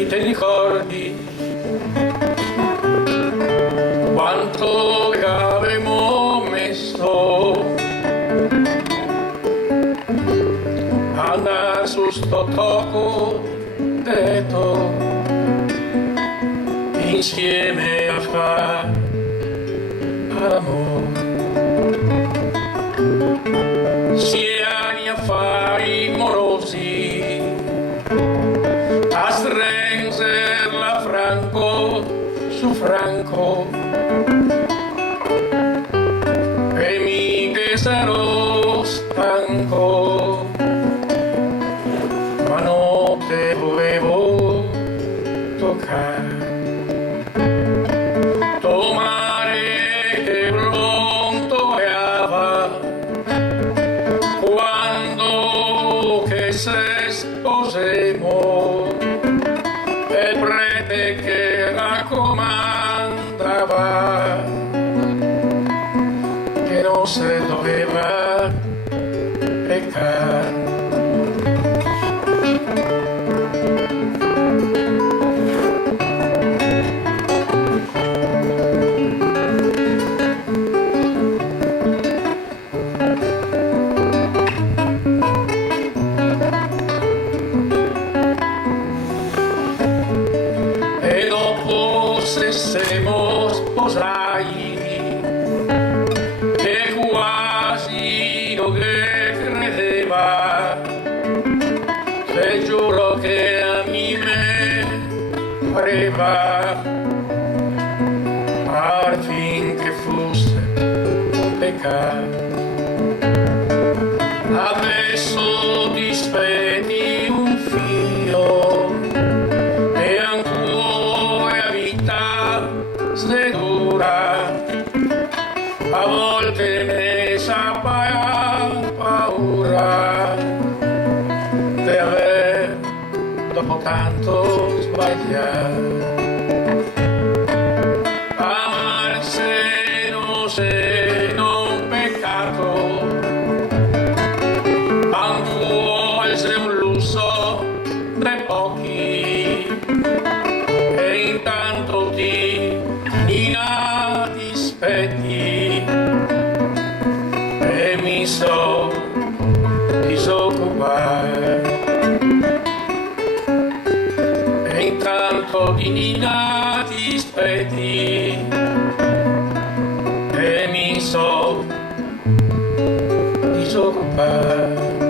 e ti ricordi quanto che avremmo messo a andare su sto tocco dretto insieme a fare l'amore, sia gli affari morosi a stringerla franco su franco, e mica sarò stanco, ma non te volevo toccare. Tuo mare che pronto era quando che se sposemo, e il prete che raccomandava che non si doveva peccare. E dopo se siamo sposati, che quasi non che credeva, te giuro che a me pareva par finché fosse peccato. Adesso dispetti un figlio e ancora vita se dura, a volte ne sa paura di aver dopo tanto sbagliato. Amarsi se non peccato, ancora se un lusso dei pochi, e intanto ti dispetti e mi so disoccupare, e intanto ti dispetti e mi so disoccupare.